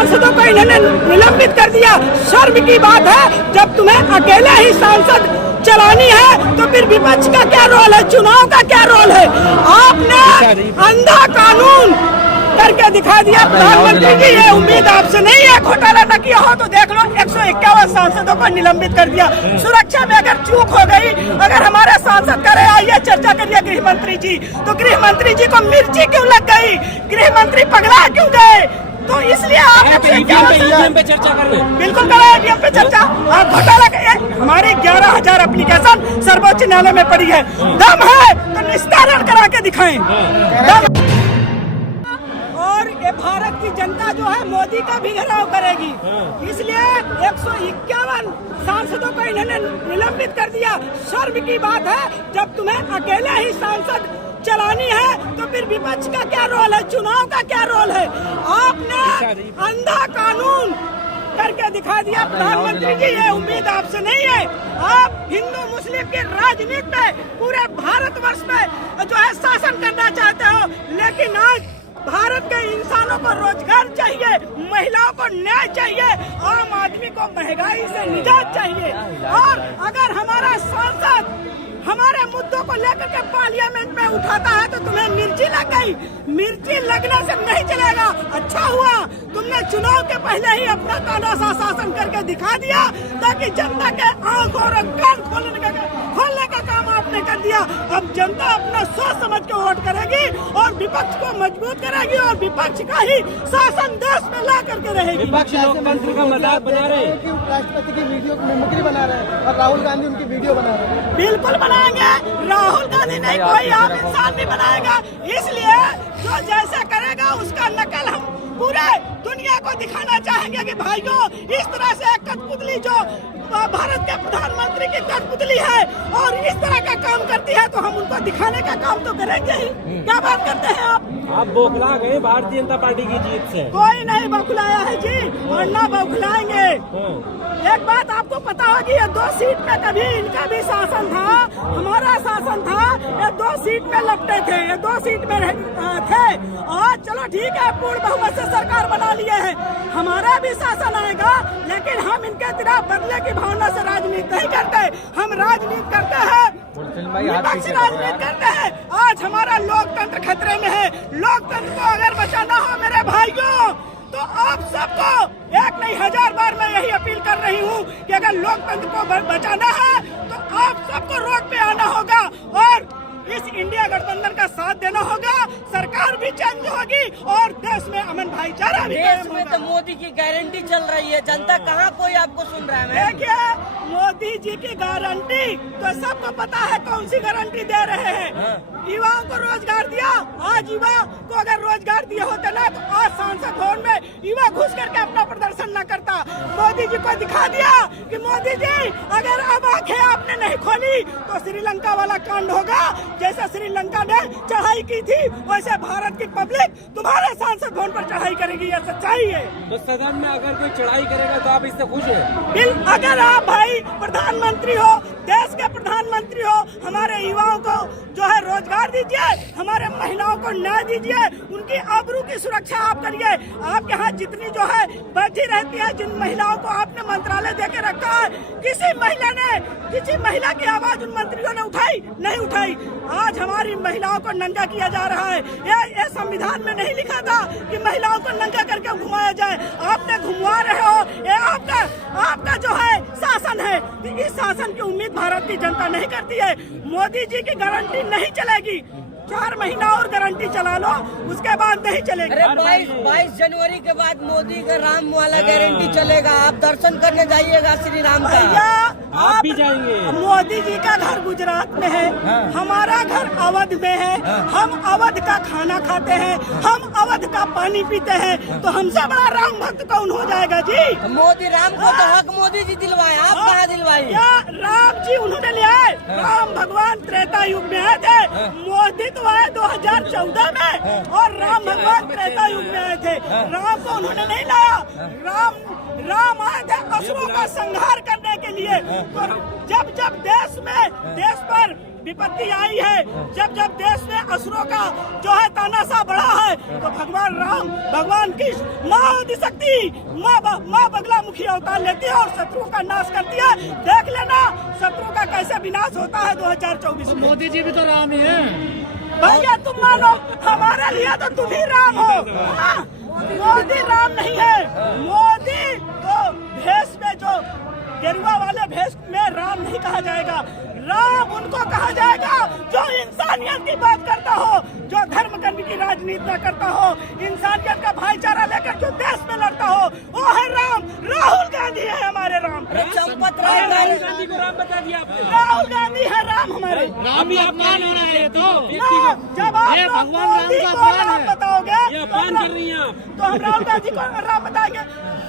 सांसदों को इन्होंने निलंबित कर दिया। शर्म की बात है, जब तुम्हें अकेले ही सांसद चलानी है तो फिर विपक्ष का क्या रोल है, चुनाव का क्या रोल है? आपने अंधा कानून करके दिखा दिया प्रधानमंत्री जी। ये उम्मीद आपसे नहीं है, घोटाला न किया हो तो देख लो 151 सांसदों को निलंबित कर दिया। सुरक्षा में अगर चूक हो गई, अगर हमारे सांसद करे आइए चर्चा करिए गृह मंत्री जी, तो गृह मंत्री जी को मिर्ची क्यों लग गई, गृह मंत्री पगला क्यों गए? तो इसलिए आप ईवीएम पे चर्चा कर रहे हैं। बिल्कुल करें ईवीएम पे चर्चा। आप घोटाला हमारी 11,000 एप्लीकेशन सर्वोच्च न्यायालय में पड़ी है, दम है तो निस्तारण करा के दिखाएं। और ये भारत की जनता जो है मोदी का भी घेराव करेगी, इसलिए 151 सांसदों को इन्होंने निलंबित कर दिया। शर्म की बात है, जब तुम्हें अकेले ही सांसद चलानी है तो फिर विपक्ष का क्या रोल है, चुनाव का क्या रोल है? आपने अंधा कानून करके दिखा दिया प्रधानमंत्री जी। ये उम्मीद आपसे नहीं है। आप हिंदू मुस्लिम की राजनीति में पूरे भारतवर्ष में जो है शासन करना चाहते हो, लेकिन आज भारत के इंसानों को रोजगार चाहिए, महिलाओं को न्याय चाहिए, आम आदमी को महंगाई से निजात चाहिए। और अगर हमारा सांसद हमारे मुद्दों को लेकर के पार्लियामेंट में उठाता है तो तुम्हें मिर्ची लग गई। मिर्ची लगने से नहीं चलेगा। अच्छा हुआ तुमने चुनाव के पहले ही अपना तानाशाह शासन करके दिखा दिया, ताकि जनता के आंख और कान खोलने का काम आपने कर दिया। अब जनता अपना सोच समझ के वोट करेगी और विपक्ष को मजबूत करेगी और विपक्ष का ही शासन देश में ला करके रहेगी। विपक्ष लोकतंत्र का मजाक बना रहे हैं कि उपराष्ट्रपति की वीडियो मिमिक्री बना रहे हैं और राहुल गांधी उनकी वीडियो बना रहे हैं। बिल्कुल बनाएंगे, राहुल गांधी नहीं कोई आम इंसान भी बनाएगा। इसलिए जो जैसा करेगा उसका नकल हम पूरे दुनिया को दिखाना चाहेंगे कि भाइयों इस तरह से एक कठपुतली जो भारत के प्रधानमंत्री की कठपुतली है और इस तरह का काम करती है, तो हम उनको दिखाने का काम तो करेंगे ही। क्या बात करते हैं आप बौखला गए भारतीय जनता पार्टी की जीत से। कोई नहीं बौखलाया है जी, और ना बौखलाएंगे। एक बात आपको पता होगी, ये 2 सीट में कभी इनका भी शासन था, हमारा शासन था, ये 2 सीट में लपटे थे, ये 2 सीट में थे। और चलो ठीक है, पूर्ण बहुमत से सरकार बना लिए हैं, हमारा भी शासन आएगा, लेकिन हम इनके तरह बदले की भावना से राजनीति नहीं करते। हम राजनीति करते हैं, विपक्ष राजनीति करते हैं। आज हमारा लोकतंत्र खतरे में है। लोकतंत्र को अगर बचाना हो मेरे भाइयों, तो आप सबको एक नहीं 1000 बार मैं यही अपील कर रही हूँ कि अगर लोकतंत्र को बचाना है तो आप सबको रोड पे आना होगा और इस इंडिया गठबंधन का साथ देना होगा। सरकार भी चेंज होगी और देश में अमन भाईचारा भी देश में तो मोदी की गारंटी चल रही है, जनता कहाँ कोई आपको सुन रहा है? देखिए मोदी जी की गारंटी तो सबको पता है कौन सी गारंटी दे रहे हैं। युवाओं को रोजगार दिया। आज युवा को अगर रोजगार दिए होते ना तो आज सांसद भवन में युवा घुस करके अपना प्रदर्शन न करता। मोदी जी को दिखा दिया कि मोदी जी अगर अब आंखें आपने नहीं खोली तो श्रीलंका वाला कांड होगा। जैसे श्रीलंका ने चढ़ाई की थी वैसे भारत की पब्लिक तुम्हारे सांसद भवन पर चढ़ाई करेगी, ये सच्चाई है। तो सदन में अगर कोई चढ़ाई करेगा तो आप इससे खुश हैं? अगर आप भाई प्रधानमंत्री हो, देश के प्रधानमंत्री हो, हमारे युवाओं को जो है रोजगार दीजिए, हमारे महिलाओं को न्याय दीजिए, उनकी आबरू की सुरक्षा आप करिए। आपके यहाँ जितनी जो है बैठी रहती है, जिन महिलाओं को आपने मंत्रालय देके रखा है, किसी महिला की आवाज उन मंत्रियों ने उठाई नहीं उठाई। आज हमारी महिलाओं को नंगा किया जा रहा है। ये संविधान में नहीं लिखा था कि महिलाओं को नंगा करके घुमाया जाए। आपने घुमवा रहे हो, ये आपका जो है शासन है। इस शासन की उम्मीद भारत की जनता नहीं करती है। मोदी जी की गारंटी नहीं चलेगी। 4 महीना और गारंटी चला लो, उसके बाद नहीं चलेगी। अरे 22 जनवरी के बाद मोदी का राम वाला गारंटी चलेगा। आप दर्शन करने जाइएगा श्री राम का। आप भी जाएंगे? मोदी जी का घर गुजरात में है, हमारा घर अवध में है। हम अवध का खाना खाते हैं, हम अवध का पानी पीते हैं, तो हमसे बड़ा राम भक्त कौन हो जाएगा जी? मोदी राम को तो हक मोदी जी दिलवाए, आप कहाँ दिलवाए? क्या राम जी उन्होंने लिया है? राम भगवान त्रेता युग में आए थे, मोदी तो आए 2014 में और राम भगवान त्रेता युग में आए थे। राम को उन्होंने नहीं लाया। राम आए थे असुरों का संहार करने के लिए। तो जब देश पर विपत्ति आई है, जब जब देश में असुरों का जो है तानाशाह बढ़ा है, तो भगवान राम, भगवान कृष्ण, माँ आदिशक्ति, माँ बगलामुखी अवतार लेती है और शत्रु का नाश करती है। देख लेना शत्रु का कैसे विनाश होता है 2024 में। मोदी जी भी तो राम ही है भैया, तुम मानो हमारे लिए तो तुम ही राम हो। हाँ, मोदी राम नहीं है। मोदी तो भेष में, जो गेरुआ वाले भेष में राम नहीं कहा जाएगा। राम उनको कहा जाएगा जो इंसानियत की बात करता हो, जो धर्म कर्म की राजनीति न करता हो, इंसानियत का भाईचारा लेकर जो देश में लड़ता हो, वो है राम। राहुल गांधी है हमारे राम। चंपत राहुल राम गांधी को राम बता दिया आपने। राहुल गांधी है राम हमारे। राम का अपमान हो रहा है ये तो। ना, जब आप ये लोग भगवान राम मोदी का को अपमान राम है। बताओगे ये अपमान कर रही हैं आप। तो हम राहुल गांधी को राम बताएंगे।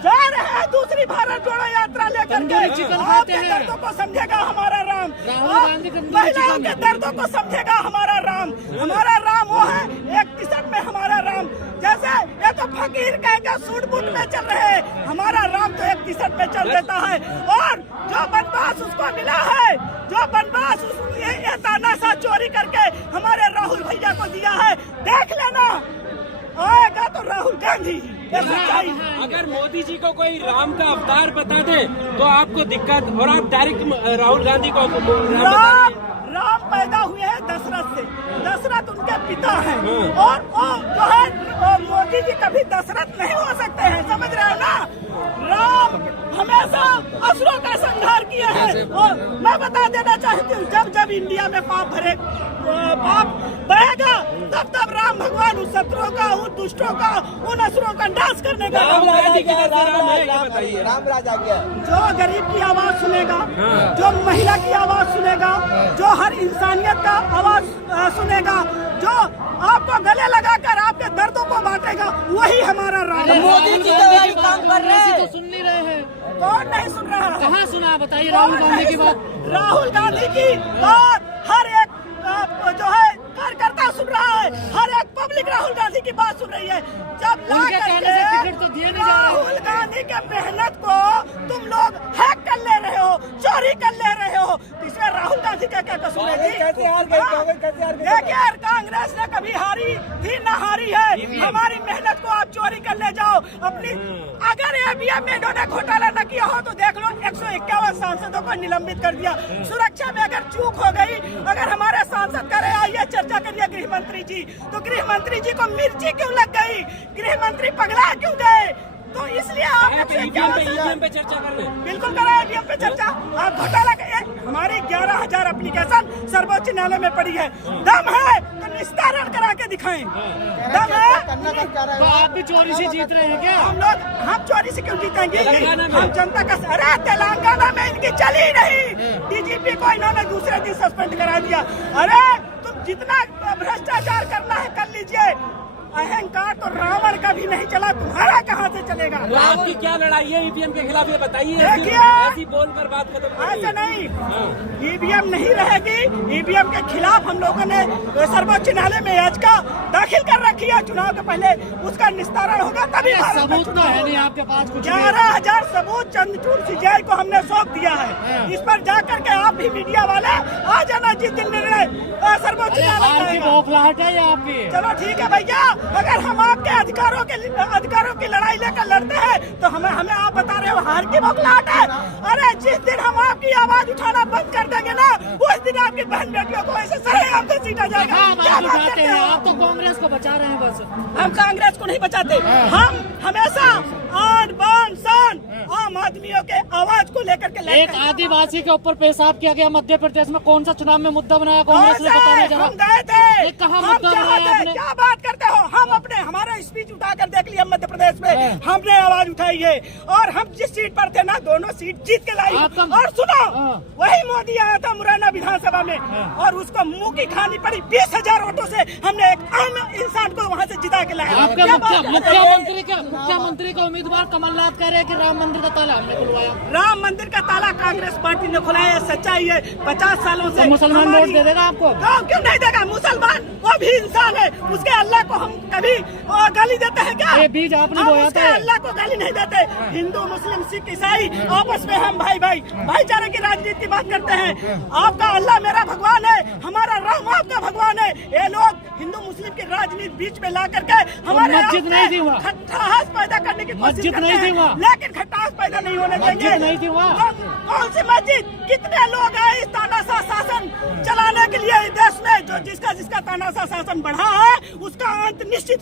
जा रहे हैं दूसरी भारत जोड़ो यात्रा लेकर तंदूरी के। चिकन आपके खाते हैं। दर्दों को समझेगा हमारा राम। राहुल गांधी तंदूरी महिलाओं चिकन के दर्दों को समझेगा हमारा राम। हमारा राम वो है 31 में हमारा राम। जैसे ये तो फकीर कह के सूट बूट में चल रहे हैं, हमारा राम तो 31 में चल देता है। और जो बनवास उसको मिला है, जो बनवास ये तानाशाह चोरी करके हमारे राहुल भैया को दिया है, देख लेना आएगा तो राहुल गांधी। ये सच्चाई है। अगर मोदी जी को कोई राम का अवतार बता दे तो आपको दिक्कत, और आप डायरेक्ट राहुल गांधी को राम बता राम दिए। राम पैदा हुए हैं दशरथ से। दशरथ उनके पिता हैं और वो जो है मोदी जी कभी दशरथ नहीं हो सकते हैं, समझ रहे हो ना। राम हमेशा असुरों का संहार किया है। और मैं बता देना चाहती हूँ, जब जब इंडिया में पाप बढ़ेगा, तब तब राम भगवान उन शत्रुओं का, उन दुष्टों का, उन असुरों का नाश करने का राहुल गांधी की तरफ से राम है, ये बताइए। राम राज आ गया। जो गरीब की आवाज सुनेगा, जो महिला की आवाज सुनेगा, जो हर इंसानियत का आवाज सुनेगा, जो आपको गले लगाकर आपके दर्दों को बांटेगा, वही हमारा राम है। मोदी जी तो वही काम कर रहे हैं। तो सुन नहीं रहे हैं। कौन नहीं सुन रहा है? कहाँ सुना बताइए राहुल गांधी की बात। राहुल गांधी की बात हर एक जो है कार्यकर्ता सुन रहा है, हर एक पब्लिक राहुल गांधी की बात सुन रही है। जब ला उनके कहने से टिकट तो दिए नहीं जा रहे। राहुल गांधी के मेहनत को तुम लोग हैक कर ले रहे हो, चोरी कर ले रहे हो, इसमें राहुल गांधी का क्या कसूर है जी? कैसे हार गई? कांग्रेस कैसे हार गई? देखिए यार, कांग्रेस ने कभी हारी थी ना हारी है। हमारी मेहनत को आप चोरी कर ले जाओ अपनी। अगर ईवीएम में इन्होंने घोटाला न किया हो तो देख लो, 151 सांसदों को निलंबित कर दिया। सुरक्षा में अगर चूक हो गई, अगर हमारे सांसद करे आइए चर्चा करिए गृह मंत्री जी, तो गृह मंत्री जी को मिर्ची क्यों लग गई? गृह मंत्री पगला क्यों गए? तो इसलिए आप ईवीएम पे चर्चा कर रहे हैं। बिल्कुल करा ईवीएम पे चर्चा। आप घोटाला हमारी 11,000 एप्लीकेशन सर्वोच्च न्यायालय में पड़ी है। दम है तो निस्तारण करा के दिखाएं। दम है। करना क्या चाह रहे तो हो? आप भी चोरी से जीत रहे हैं क्या? हम चोरी से क्यों जीतेंगे? तेलंगाना में। हम जनता का, अरे तेलंगाना में इनकी चली नहीं। डीजीपी को इन्होंने दूसरे दिन सस्पेंड करा दिया। अरे तुम जितना भ्रष्टाचार करना है कर लीजिए, अहंकार तो रावण का भी नहीं चला, तुम्हारा कहाँ से चलेगा? तो आपकी क्या लड़ाई है ईवीएम के खिलाफ, ये बताइए। देखिए। ऐसी बोलकर बात खत्म ऐसे करिए। नहीं, ईवीएम नहीं रहेगी। ईवीएम के खिलाफ हम लोगों ने सर्वोच्च न्यायालय में याचिका दाखिल कर रखी है। चुनाव के पहले उसका निस्तारण होगा तभी भारत में सबूत तो चुनाव है नहीं होगा। आपके पास कुछ भी। 11,000 सबूत चंद्रचूड़ सीजीआई को हमने सौंप दिया है। इस पर जाकर के आप भी मीडिया वाले आ जाना, जिस दिन निर्णय सर्वोच्च अरे हार न्यायालय की करेगा। बौखलाहट है ये आपकी। चलो ठीक है भैया, अगर हम आपके अधिकारों की लड़ाई लेकर लड़ते हैं तो हमें आप बता रहे हो हार की बौखलाहट है। अरे जिस दिन हम आपकी आवाज उठाना बंद कर देंगे ना, उस दिन आपकी बहन बेटियों को ऐसे सरेआम से सीटा जाएगा। हाँ, क्या आप बात उठाते करते हैं, हो? आप तो कांग्रेस को बचा रहे हैं बस। हम कांग्रेस को नहीं बचाते। हम हमेशा आन बान शान आम आदमियों के आवाज को लेकर के लड़ते एक हैं। आदिवासी के ऊपर पेशाब किया गया मध्य प्रदेश में, कौन सा चुनाव में मुद्दा बनाया कांग्रेस ने, बताना जरा। हम गए थे। ये कहाँ हम मुद्दा जहाँ बनाया थे, आपने? क्या बात करते हो? हम अपने हमारा स्पीच उठाकर देख लिया मध्य प्रदेश में, हमने आवाज उठाई है। और हम जिस सीट पर थे ना, दोनों सीट जीत के लाई। और सुनो, वही मोदी आया था मुरैना विधानसभा में और उसको मुंह की खानी पड़ी। 20,000 वोटों से हमने एक आम इंसान को वहाँ से जिता के लाया। आपका क्या बात करते हो? मुख्यमंत्री का उम्मीदवार कमलनाथ कह रहे हैं कि राम मंदिर का ताला हमने खुलवाया। राम मंदिर का ताला कांग्रेस पार्टी ने खुलाया, सच्चाई है। 50 सालों से तो मुसलमान हमारी- वोट दे देगा आपको? क्यों नहीं देगा? मुसलमान वो भी इंसान है, उसके अल्लाह को हम कभी वो गाली देते हैं क्या? ये बीज आपने हम बोया उसके था। अल्लाह को गाली नहीं देते। हिंदू मुस्लिम सिख ईसाई आपस में हम भाईचारे की राजनीति की बात करते हैं। आपका अल्लाह मेरा भगवान है, हमारा राम आपका भगवान है। ये लोग हिंदू मुस्लिम की राजनीति बीच में ला करके हमारे मस्जिद नहीं थी वहाँ। खट्टास पैदा करने की कोशिश मस्जिद करते नहीं थी हैं, वहाँ। लेकिन खट्टास पैदा नहीं होने देंगे। मस्जिद नहीं थी वहाँ। कौन सी मस्जिद? कितने लोग हैं इस तानाशाह शासन चलाने के लिए इस देश में? जो जिसका तानाशाह शासन बढ़ा है उसका अंत निश्चित